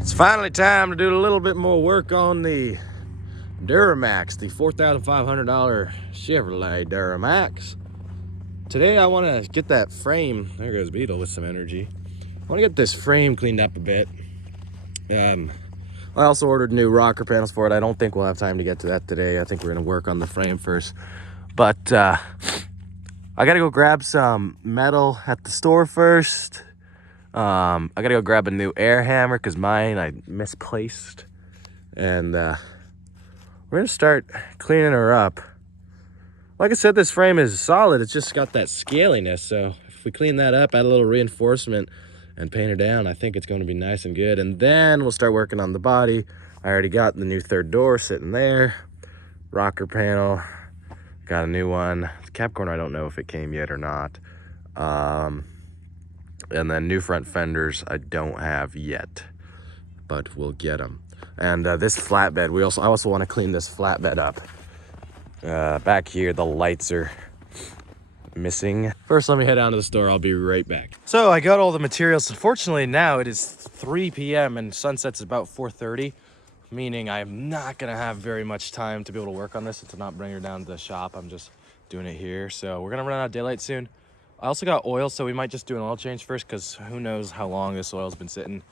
It's finally time to do a little bit more work on the Duramax, the $4,500 Chevrolet Duramax. Today I want to get that frame, there goes Beetle with some energy. I want to get this frame cleaned up a bit. I also ordered new rocker panels for it. I don't think we'll have time to get to that today. I think we're going to work on the frame first. But I got to go grab some metal at the store first. I gotta go grab a new air hammer because mine I misplaced, and we're gonna start cleaning her up. Like I said, this frame is solid. It's just got that scaliness, so if we clean that up, add a little reinforcement and paint her down, I think it's going to be nice and good. And then we'll start working on the body. I already got the new third door sitting there. Rocker panel, got a new one. The cap corner, I don't know if it came yet or not. And then new front fenders I don't have yet, but we'll get them. And this flatbed, I also want to clean this flatbed up. Back here, the lights are missing. First, let me head down to the store. I'll be right back. So I got all the materials. Unfortunately, now it is 3 p.m. and sunset's about 4:30, meaning I'm not gonna have very much time to be able to work on this and to not bring her down to the shop. I'm just doing it here. So we're gonna run out of daylight soon. I also got oil, so we might just do an oil change first because who knows how long this oil's been sitting.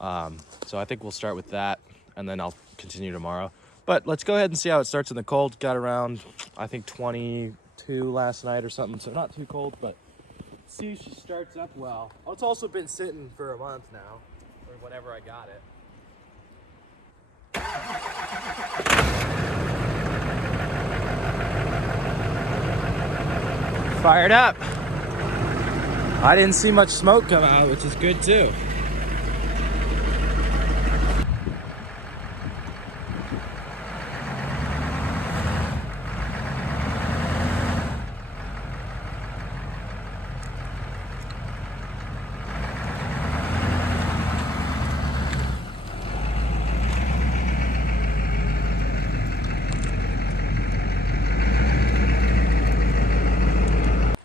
So I think we'll start with that, and then I'll continue tomorrow. But let's go ahead and see how it starts in the cold. Got around, I think, 22 last night or something, so not too cold, but see if she starts up well. Oh, it's also been sitting for a month now, or whenever I got it. Fired up. I didn't see much smoke come out, which is good too.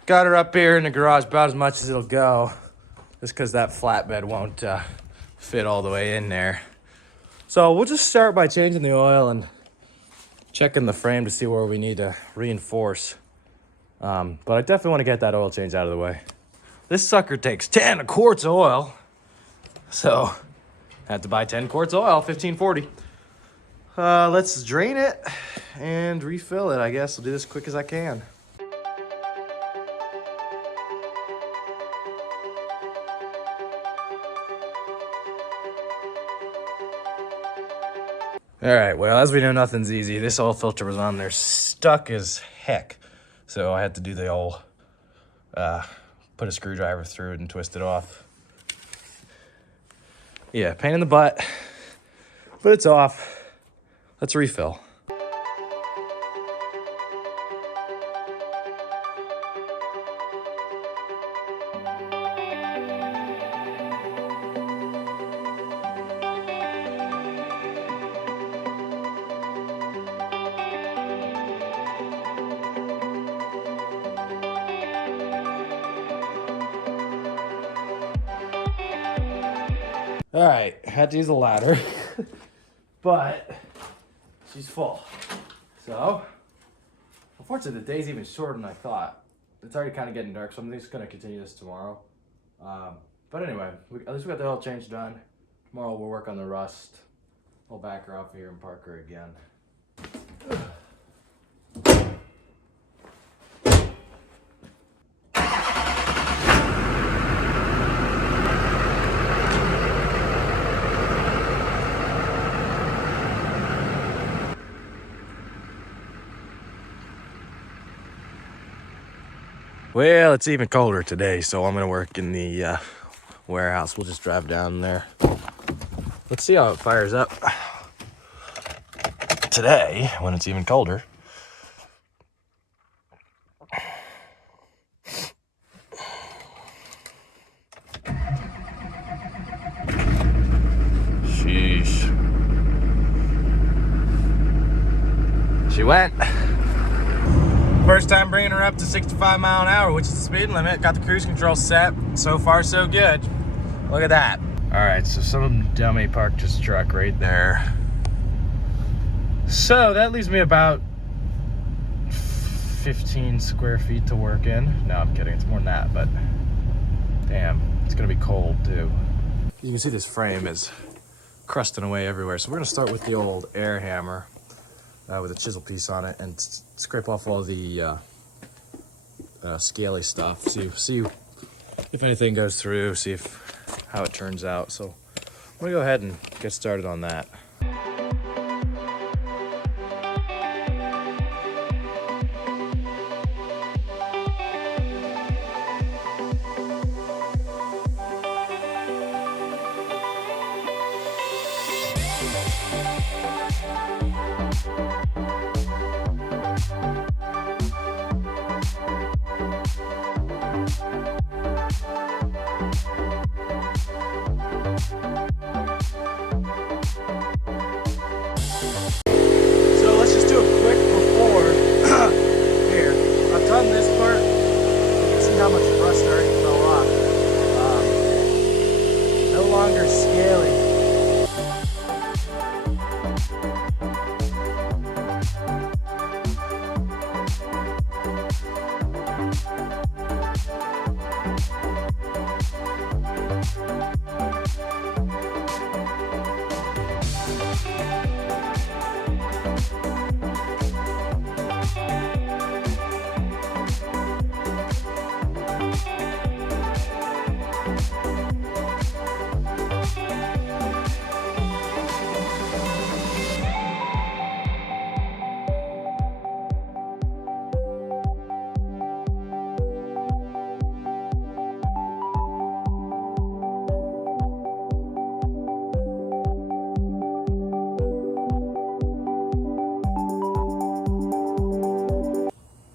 Got her up here in the garage about as much as it'll go, just because that flatbed won't fit all the way in there. So we'll just start by changing the oil and checking the frame to see where we need to reinforce. But I definitely want to get that oil change out of the way. This sucker takes 10 quarts of oil, so I had to buy 10 quarts of oil, $15.40. Let's drain it and refill it. I guess I'll do this as quick as I can. All right, well, as we know, nothing's easy. This oil filter was on there stuck as heck. So I had to do the old, put a screwdriver through it and twist it off. Yeah, pain in the butt, but it's off. Let's refill. All right, had to use a ladder, but she's full. So, unfortunately, the day's even shorter than I thought. It's already kind of getting dark, so I'm just gonna continue this tomorrow. But anyway, at least we got the oil change done. Tomorrow we'll work on the rust. We'll back her off here and park her again. Well, it's even colder today, so I'm gonna work in the warehouse. We'll just drive down there. Let's see how it fires up today when it's even colder. Sheesh. She went. First time bringing her up to 65 mile an hour, which is the speed limit. Got the cruise control set. So far, so good. Look at that. All All right, so some dummy parked his truck right there. So that leaves me about 15 square feet to work in. No, I'm kidding, it's more than that, but damn, it's gonna be cold too. You can see this frame is crusting away everywhere. So we're gonna start with the old air hammer with a chisel piece on it and scrape off all the scaly stuff. See if anything goes through, see how it turns out. So I'm gonna go ahead and get started on that. So let's just do a quick before. Here, I've done this part. You can see how much rust already fell off. No longer scaly.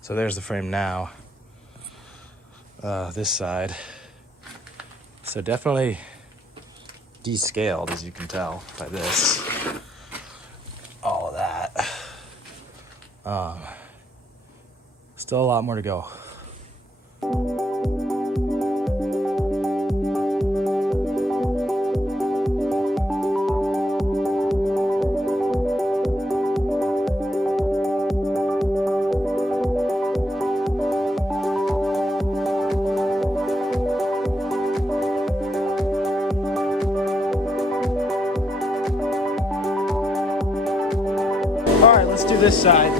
So there's the frame now, this side. So definitely descaled, as you can tell by this. All of that. Still a lot more to go. All right, let's do this side.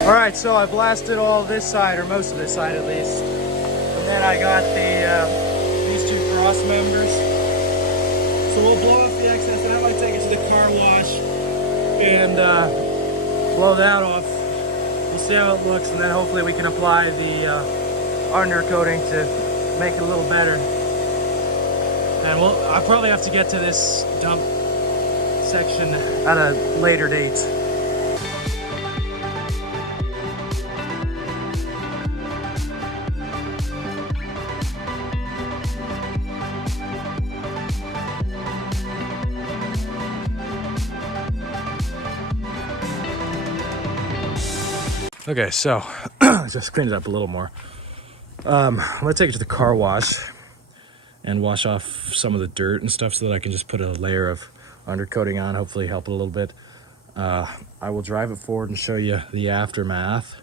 All right, so I blasted all this side, or most of this side at least. And then I got these two cross members. So we'll blow off the excess, and I might take it to the car wash and blow that off. We'll see how it looks, and then hopefully we can apply the undercoating to make it a little better. And I'll probably have to get to this dump section at a later date. Okay, so just clean it up a little more. I'm gonna take it to the car wash and wash off some of the dirt and stuff so that I can just put a layer of undercoating on, hopefully help it a little bit. I will drive it forward and show you the aftermath.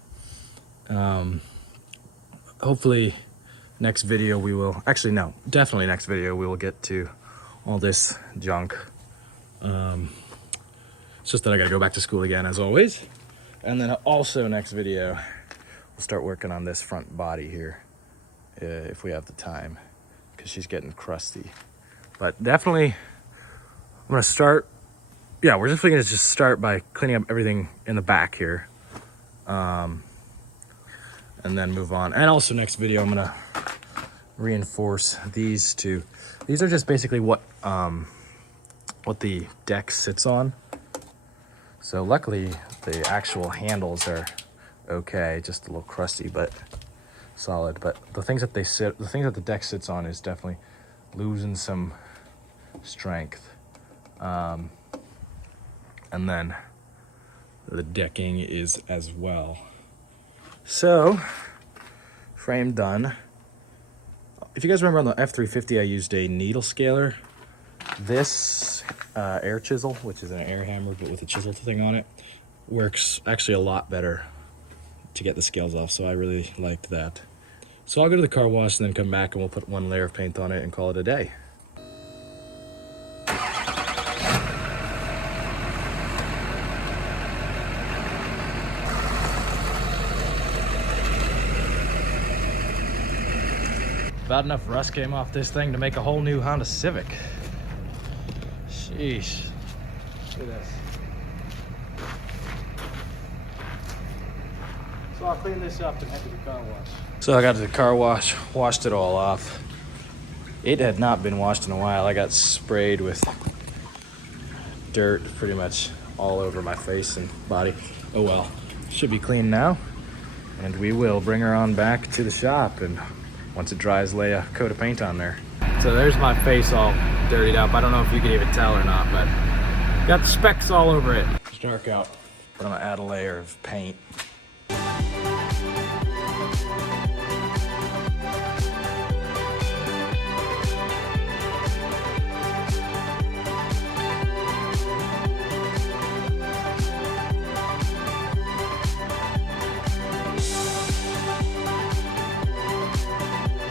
Hopefully next video we will, actually no, definitely next video we will get to all this junk. It's just that I gotta go back to school again as always. And then also next video, we'll start working on this front body here, if we have the time, because she's getting crusty. But definitely, I'm gonna start, yeah, we're definitely gonna just start by cleaning up everything in the back here. and then move on. And also next video, I'm gonna reinforce these two. These are just basically what the deck sits on. So luckily the actual handles are okay, just a little crusty, but solid. But the things that the deck sits on is definitely losing some strength. And then the decking is as well. So, frame done. If you guys remember on the F350, I used a needle scaler. This air chisel, which is an air hammer but with a chisel thing on it, works actually a lot better to get the scales off, so I really liked that. So I'll go to the car wash and then come back and we'll put one layer of paint on it and call it a day. About enough rust came off this thing to make a whole new Honda Civic. Sheesh. Look at this. So I'll clean this up and head to the car wash. So I got to the car wash, washed it all off. It had not been washed in a while. I got sprayed with dirt pretty much all over my face and body. Oh well, should be clean now. And we will bring her on back to the shop, and once it dries, lay a coat of paint on there. So there's my face all dirtied up. I don't know if you can even tell or not, but got specks all over it. It's dark out, but I'm gonna add a layer of paint.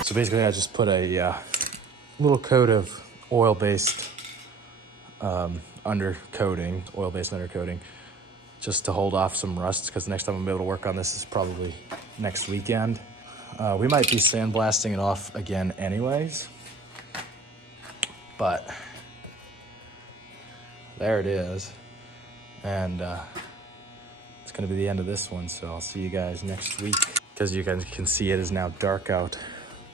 So basically I just put a little coat of oil-based undercoating, just to hold off some rust, because the next time I'm able to work on this is probably next weekend. We might be sandblasting it off again anyways, but there it is. And it's gonna be the end of this one, so I'll see you guys next week. Because you guys can see, it is now dark out.